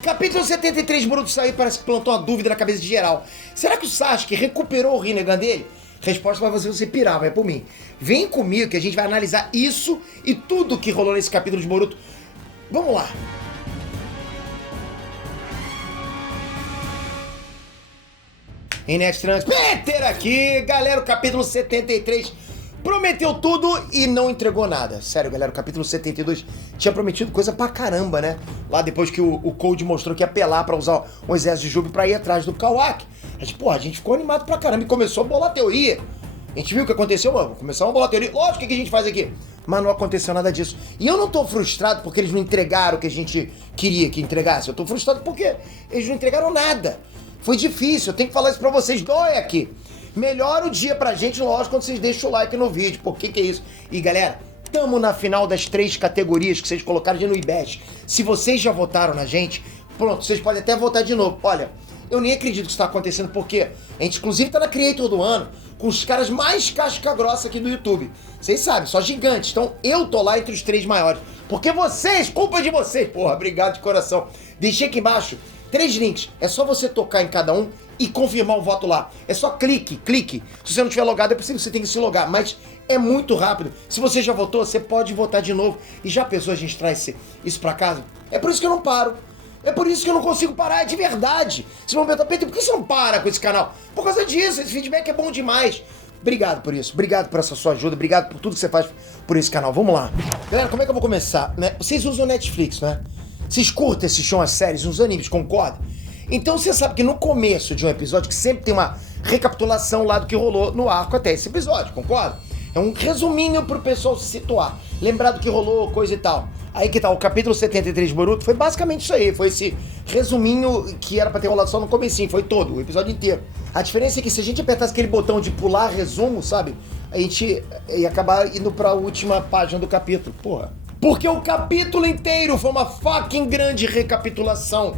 Capítulo 73, Boruto saiu e parece que plantou uma dúvida na cabeça de geral. Será que o Sasuke recuperou o Rinnegan dele? Resposta pra você pirar, vai por mim. Vem comigo que a gente vai analisar isso e tudo que rolou nesse capítulo de Boruto. Vamos lá. Next Trunks, Peter aqui, galera, o capítulo 73 prometeu tudo e não entregou nada. Sério, galera, o capítulo 72 tinha prometido coisa pra caramba, né? Lá depois que o Cold mostrou que ia apelar pra usar um exército de Júbilo pra ir atrás do Kawaki. A gente ficou animado pra caramba e começou a bolar teoria. A gente viu o que aconteceu, mano? Começou a bolar teoria. Lógico, o que a gente faz aqui? Mas não aconteceu nada disso. E eu não tô frustrado porque eles não entregaram o que a gente queria que entregasse. Eu tô frustrado porque eles não entregaram nada. Foi difícil, eu tenho que falar isso pra vocês, dói aqui. Melhora o dia pra gente, lógico, quando vocês deixam o like no vídeo. Por que é isso? E galera, tamo na final das 3 categorias que vocês colocaram no IBEST. Se vocês já votaram na gente, pronto, vocês podem até votar de novo. Olha, eu nem acredito que isso tá acontecendo, porque a gente inclusive tá na Creator do ano, com os caras mais casca grossa aqui do YouTube. Vocês sabem, só gigantes. Então eu tô lá entre os 3 maiores. Porque vocês, culpa de vocês. Porra, obrigado de coração. Deixei aqui embaixo 3 links. É só você tocar em cada um e confirmar o voto lá. É só clique. Se você não tiver logado, é possível que você tenha que se logar, mas é muito rápido. Se você já votou, você pode votar de novo. E já pensou a gente traz isso pra casa? É por isso que eu não paro. É por isso que eu não consigo parar, é de verdade. Vocês vão perguntar, Pedro, por que você não para com esse canal? Por causa disso, esse feedback é bom demais. Obrigado por isso, obrigado por essa sua ajuda, obrigado por tudo que você faz por esse canal. Vamos lá. Galera, como é que eu vou começar? Né? Vocês usam Netflix, né? Vocês curtem assistir umas séries, uns animes, concordam? Então você sabe que no começo de um episódio, que sempre tem uma recapitulação lá do que rolou no arco até esse episódio, concorda? É um resuminho pro pessoal se situar, lembrar do que rolou, coisa e tal. Aí que tal, o capítulo 73 de Boruto foi basicamente isso aí, foi esse resuminho que era pra ter rolado só no comecinho, foi todo, o episódio inteiro. A diferença é que se a gente apertasse aquele botão de pular resumo, sabe? A gente ia acabar indo pra última página do capítulo, porra. Porque o capítulo inteiro foi uma fucking grande recapitulação.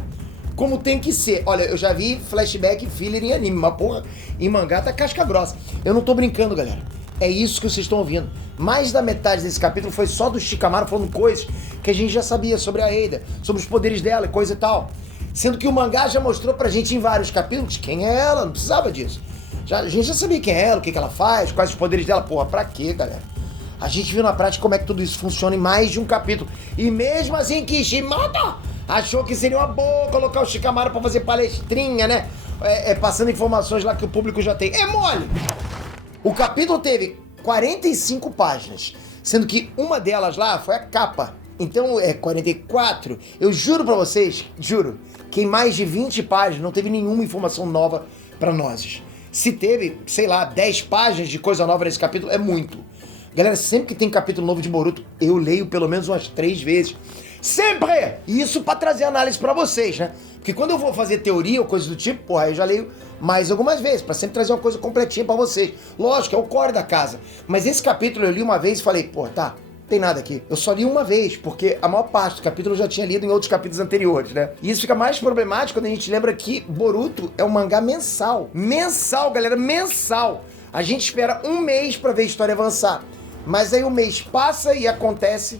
Como tem que ser. Olha, eu já vi flashback filler em anime, mas porra, em mangá tá casca grossa. Eu não tô brincando, galera. É isso que vocês estão ouvindo. Mais da metade desse capítulo foi só do Shikamaru falando coisas que a gente já sabia sobre a Eida, sobre os poderes dela e coisa e tal. Sendo que o mangá já mostrou pra gente em vários capítulos quem é ela, não precisava disso. A gente já sabia quem é ela, o que ela faz, quais os poderes dela. Porra, pra quê, galera? A gente viu na prática como é que tudo isso funciona em mais de um capítulo. E mesmo assim, Kishimoto achou que seria uma boa colocar o Shikamaru pra fazer palestrinha, né? Passando informações lá que o público já tem. É mole! O capítulo teve 45 páginas, sendo que uma delas lá foi a capa. Então é 44. Eu juro pra vocês, juro, que em mais de 20 páginas não teve nenhuma informação nova pra nós. Se teve, sei lá, 10 páginas de coisa nova nesse capítulo, é muito. Galera, sempre que tem capítulo novo de Boruto, eu leio pelo menos umas 3 vezes. Sempre! Isso pra trazer análise pra vocês, né? Porque quando eu vou fazer teoria ou coisa do tipo, porra, eu já leio mais algumas vezes, pra sempre trazer uma coisa completinha pra vocês. Lógico, é o core da casa. Mas esse capítulo eu li uma vez e falei, pô, tá, não tem nada aqui. Eu só li uma vez, porque a maior parte do capítulo eu já tinha lido em outros capítulos anteriores, né? E isso fica mais problemático quando a gente lembra que Boruto é um mangá mensal. Mensal, galera, mensal. A gente espera um mês pra ver a história avançar. Mas aí o mês passa e acontece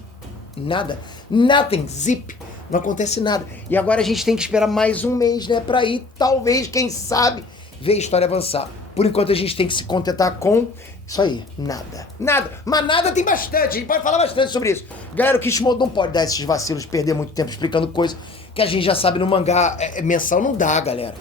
nada. Nothing, zip. Não acontece nada. E agora a gente tem que esperar mais um mês, né? Pra ir, talvez, quem sabe, ver a história avançar. Por enquanto a gente tem que se contentar com isso aí. Nada. Nada. Mas nada tem bastante. A gente pode falar bastante sobre isso. Galera, o Kishimoto não pode dar esses vacilos, perder muito tempo explicando coisa que a gente já sabe no mangá mensal. Não dá, galera.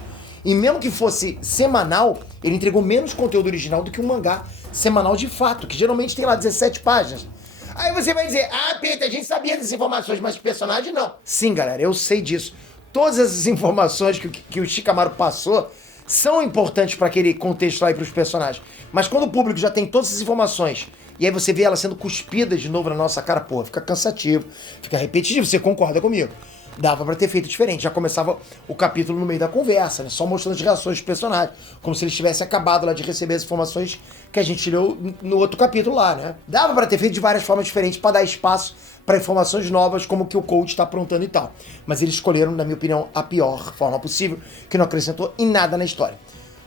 E mesmo que fosse semanal, ele entregou menos conteúdo original do que um mangá semanal de fato, que geralmente tem lá 17 páginas. Aí você vai dizer, Peter, a gente sabia dessas informações, mas o personagem não. Sim, galera, eu sei disso. Todas essas informações que o Shikamaru passou são importantes para aquele contexto lá e para os personagens. Mas quando o público já tem todas essas informações, e aí você vê ela sendo cuspida de novo na nossa cara, porra, fica cansativo, fica repetitivo, você concorda comigo? Dava pra ter feito diferente, já começava o capítulo no meio da conversa, né? Só mostrando as reações dos personagens, como se eles tivessem acabado lá de receber as informações que a gente leu no outro capítulo lá, né? Dava pra ter feito de várias formas diferentes pra dar espaço pra informações novas, como que o coach tá aprontando e tal. Mas eles escolheram, na minha opinião, a pior forma possível, que não acrescentou em nada na história.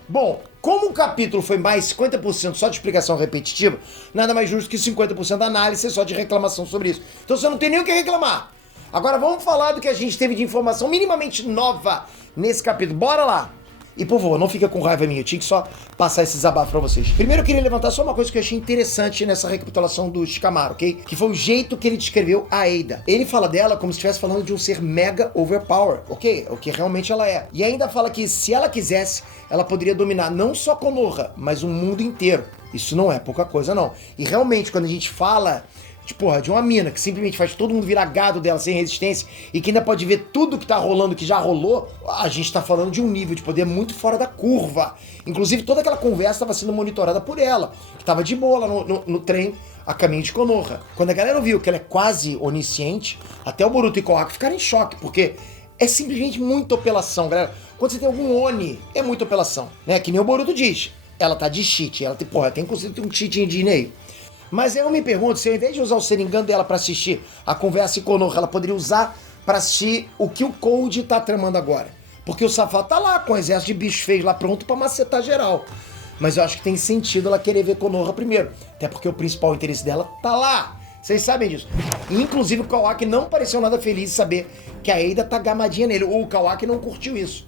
Bom, como o capítulo foi mais 50% só de explicação repetitiva, nada mais justo que 50% da análise só de reclamação sobre isso. Então você não tem nem o que reclamar. Agora vamos falar do que a gente teve de informação minimamente nova nesse capítulo. Bora lá! E por favor, não fica com raiva minha, eu tinha que só passar esse desabafo pra vocês. Primeiro eu queria levantar só uma coisa que eu achei interessante nessa recapitulação do Shikamaru, ok? Que foi o jeito que ele descreveu a Ada. Ele fala dela como se estivesse falando de um ser mega overpower, ok? O que realmente ela é. E ainda fala que se ela quisesse, ela poderia dominar não só Konoha, mas o mundo inteiro. Isso não é pouca coisa não. E realmente, quando a gente fala de uma mina que simplesmente faz todo mundo virar gado dela sem resistência e que ainda pode ver tudo que tá rolando, que já rolou, a gente tá falando de um nível de poder muito fora da curva. Inclusive, toda aquela conversa estava sendo monitorada por ela, que tava de boa lá no trem a caminho de Konoha. Quando a galera viu que ela é quase onisciente, até o Boruto e o Kawaki ficaram em choque, porque é simplesmente muita apelação, galera. Quando você tem algum Oni, é muita apelação, né? Que nem o Boruto diz, ela tá de cheat, ela tem, tem um cheatinho de Inei. Mas eu me pergunto se ao invés de usar o Sharingan dela pra assistir a conversa em Konoha, ela poderia usar pra assistir o que o Cold tá tramando agora. Porque o safado tá lá com o exército de bichos feios lá pronto pra macetar geral. Mas eu acho que tem sentido ela querer ver Konoha primeiro. Até porque o principal interesse dela tá lá. Vocês sabem disso. E, inclusive o Kawaki não pareceu nada feliz de saber que a Ada tá gamadinha nele. Ou o Kawaki não curtiu isso.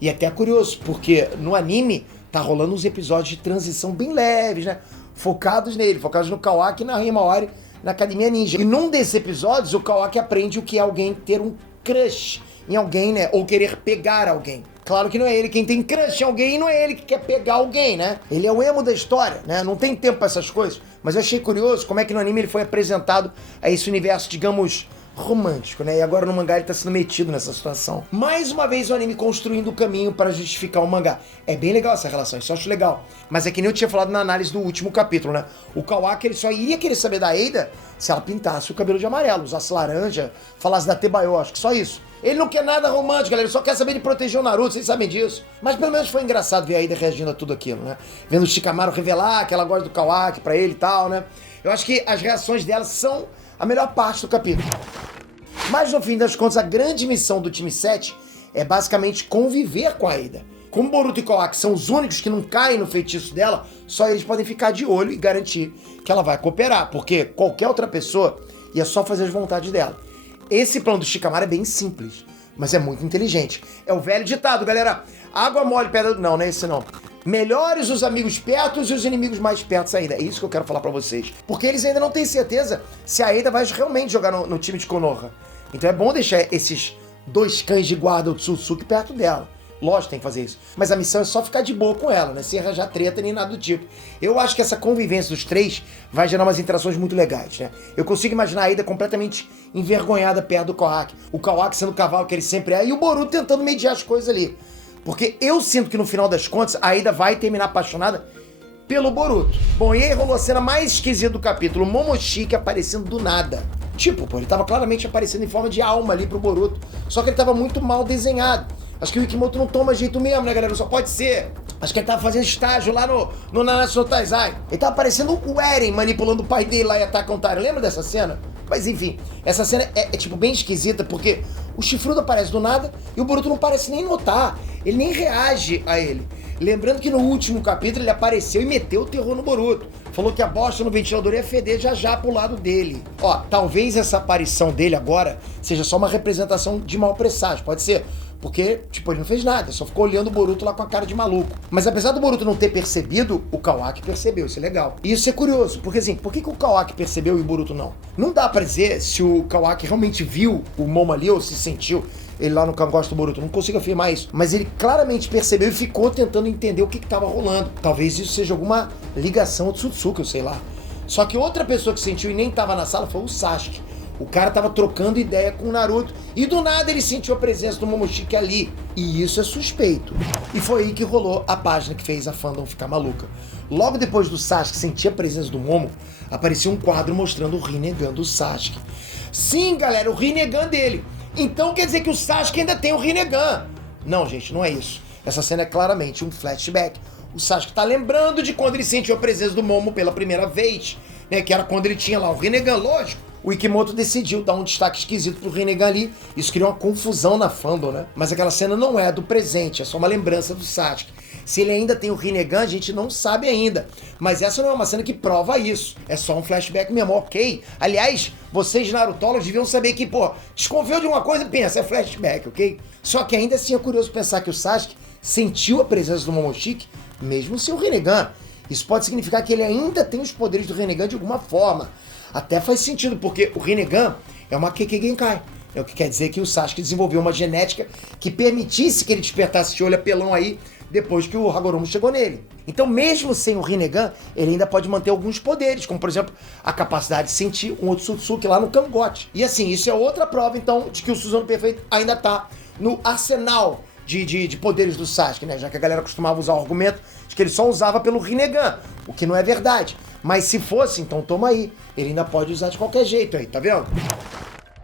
E até é curioso, porque no anime tá rolando uns episódios de transição bem leves, né? Focados nele, focados no Kawaki e na Himawari, na Academia Ninja. E num desses episódios, o Kawaki aprende o que é alguém ter um crush em alguém, né? Ou querer pegar alguém. Claro que não é ele quem tem crush em alguém, e não é ele que quer pegar alguém, né? Ele é o emo da história, né? Não tem tempo pra essas coisas. Mas eu achei curioso como é que no anime ele foi apresentado a esse universo, digamos, romântico, né? E agora no mangá ele tá sendo metido nessa situação. Mais uma vez o anime construindo o caminho para justificar o mangá. É bem legal essa relação, isso eu acho legal. Mas é que nem eu tinha falado na análise do último capítulo, né? O Kawaki, ele só iria querer saber da Ada se ela pintasse o cabelo de amarelo, usasse laranja, falasse da Tebayo, acho que só isso. Ele não quer nada romântico, galera, ele só quer saber de proteger o Naruto, vocês sabem disso. Mas pelo menos foi engraçado ver a Ada reagindo a tudo aquilo, né? Vendo o Shikamaru revelar que ela gosta do Kawaki pra ele e tal, né? Eu acho que as reações dela são a melhor parte do capítulo. Mas no fim das contas, a grande missão do time 7 é basicamente conviver com a Ada. Como Boruto e Kawaki são os únicos que não caem no feitiço dela, só eles podem ficar de olho e garantir que ela vai cooperar, porque qualquer outra pessoa ia só fazer as vontades dela. Esse plano do Shikamaru é bem simples, mas é muito inteligente. É o velho ditado, galera. Água mole, pedra... Não é esse não. Melhores os amigos perto e os inimigos mais perto da Ada. É isso que eu quero falar pra vocês. Porque eles ainda não têm certeza se a Ada vai realmente jogar no time de Konoha. Então é bom deixar esses dois cães de guarda, o Tsutsuki, perto dela. Lógico, tem que fazer isso. Mas a missão é só ficar de boa com ela, né? Sem arranjar treta nem nada do tipo. Eu acho que essa convivência dos três vai gerar umas interações muito legais, né? Eu consigo imaginar a Ada completamente envergonhada perto do Kawaki. O Kawaki sendo o cavalo que ele sempre é e o Boruto tentando mediar as coisas ali. Porque eu sinto que no final das contas a Ada vai terminar apaixonada pelo Boruto. Bom, e aí rolou a cena mais esquisita do capítulo, o Momoshiki aparecendo do nada. Tipo, pô, ele tava claramente aparecendo em forma de alma ali pro Boruto, só que ele tava muito mal desenhado. Acho que o Ikimoto não toma jeito mesmo, né, galera? Só pode ser. Acho que ele tava fazendo estágio lá no Nanatsu no Taizai. Ele tava parecendo o Eren manipulando o pai dele lá em Attack on Titan. Lembra dessa cena? Mas enfim, essa cena é tipo bem esquisita, porque o chifrudo aparece do nada e o Boruto não parece nem notar. Ele nem reage a ele. Lembrando que no último capítulo ele apareceu e meteu o terror no Boruto. Falou que a bosta no ventilador ia feder já pro lado dele. Ó, talvez essa aparição dele agora seja só uma representação de mau presságio, pode ser. Porque, tipo, ele não fez nada, só ficou olhando o Boruto lá com a cara de maluco. Mas apesar do Boruto não ter percebido, o Kawaki percebeu, isso é legal. E isso é curioso, porque assim, por que o Kawaki percebeu e o Boruto não? Não dá pra dizer se o Kawaki realmente viu o Momo ali ou se sentiu ele lá no cangosto do Boruto, não consigo afirmar isso. Mas ele claramente percebeu e ficou tentando entender o que tava rolando. Talvez isso seja alguma ligação ao Tsutsuki, eu sei lá. Só que outra pessoa que sentiu e nem tava na sala foi o Sasuke. O cara tava trocando ideia com o Naruto e do nada ele sentiu a presença do Momoshiki ali. E isso é suspeito. E foi aí que rolou a página que fez a fandom ficar maluca. Logo depois do Sasuke sentir a presença do Momo, apareceu um quadro mostrando o Rinnegan do Sasuke. Sim, galera, o Rinnegan dele. Então quer dizer que o Sasuke ainda tem o Rinnegan. Não, gente, não é isso. Essa cena é claramente um flashback. O Sasuke tá lembrando de quando ele sentiu a presença do Momo pela primeira vez, né? Que era quando ele tinha lá o Rinnegan, lógico. O Ikimoto decidiu dar um destaque esquisito pro Rinnegan ali. Isso criou uma confusão na fandom, né? Mas aquela cena não é do presente, é só uma lembrança do Sasuke. Se ele ainda tem o Rinnegan, a gente não sabe ainda. Mas essa não é uma cena que prova isso. É só um flashback mesmo, ok? Aliás, vocês narutólogos deviam saber que, pô, desconfiou de uma coisa e pensa, é flashback, ok? Só que ainda assim é curioso pensar que o Sasuke sentiu a presença do Momoshiki, mesmo sem o Rinnegan. Isso pode significar que ele ainda tem os poderes do Rinnegan de alguma forma. Até faz sentido, porque o Rinnegan é uma Kekkei Genkai. É o que quer dizer que o Sasuke desenvolveu uma genética que permitisse que ele despertasse esse olho apelão aí depois que o Hagoromo chegou nele. Então, mesmo sem o Rinnegan, ele ainda pode manter alguns poderes, como, por exemplo, a capacidade de sentir um Otsutsuki lá no cangote. E assim, isso é outra prova, então, de que o Susanoo Perfeito ainda tá no arsenal de poderes do Sasuke, né? Já que a galera costumava usar o argumento de que ele só usava pelo Rinnegan, o que não é verdade. Mas se fosse, então toma aí. Ele ainda pode usar de qualquer jeito aí, tá vendo?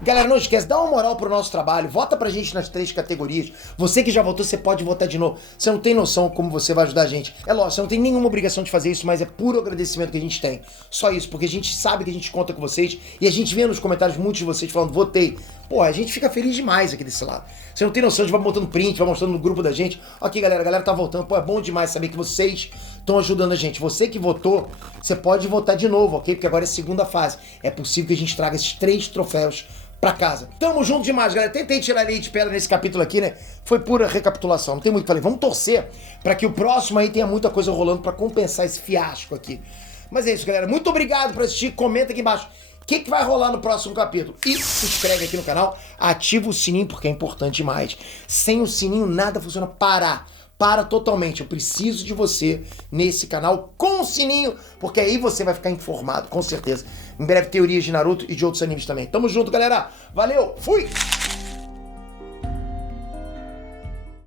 Galera, não esquece, dá uma moral pro nosso trabalho, vota pra gente nas 3 categorias. Você que já votou, você pode votar de novo. Você não tem noção como você vai ajudar a gente. É lógico, você não tem nenhuma obrigação de fazer isso, mas é puro agradecimento que a gente tem. Só isso, porque a gente sabe que a gente conta com vocês e a gente vê nos comentários muitos de vocês falando, votei. Pô, a gente fica feliz demais aqui desse lado. Você não tem noção, a gente vai botando print, vai mostrando no grupo da gente. Ok, galera, a galera tá voltando. Pô, é bom demais saber que vocês estão ajudando a gente. Você que votou, você pode votar de novo, ok? Porque agora é a segunda fase. É possível que a gente traga esses 3 troféus pra casa. Tamo junto demais, galera. Tentei tirar a lei de pedra nesse capítulo aqui, né? Foi pura recapitulação, não tem muito o que falar. Vamos torcer pra que o próximo aí tenha muita coisa rolando pra compensar esse fiasco aqui. Mas é isso, galera. Muito obrigado por assistir. Comenta aqui embaixo o que vai rolar no próximo capítulo. E se inscreve aqui no canal, ativa o sininho, porque é importante demais. Sem o sininho, nada funciona. Para totalmente. Eu preciso de você nesse canal com o sininho, porque aí você vai ficar informado, com certeza. Em breve, teorias de Naruto e de outros animes também. Tamo junto, galera. Valeu, fui!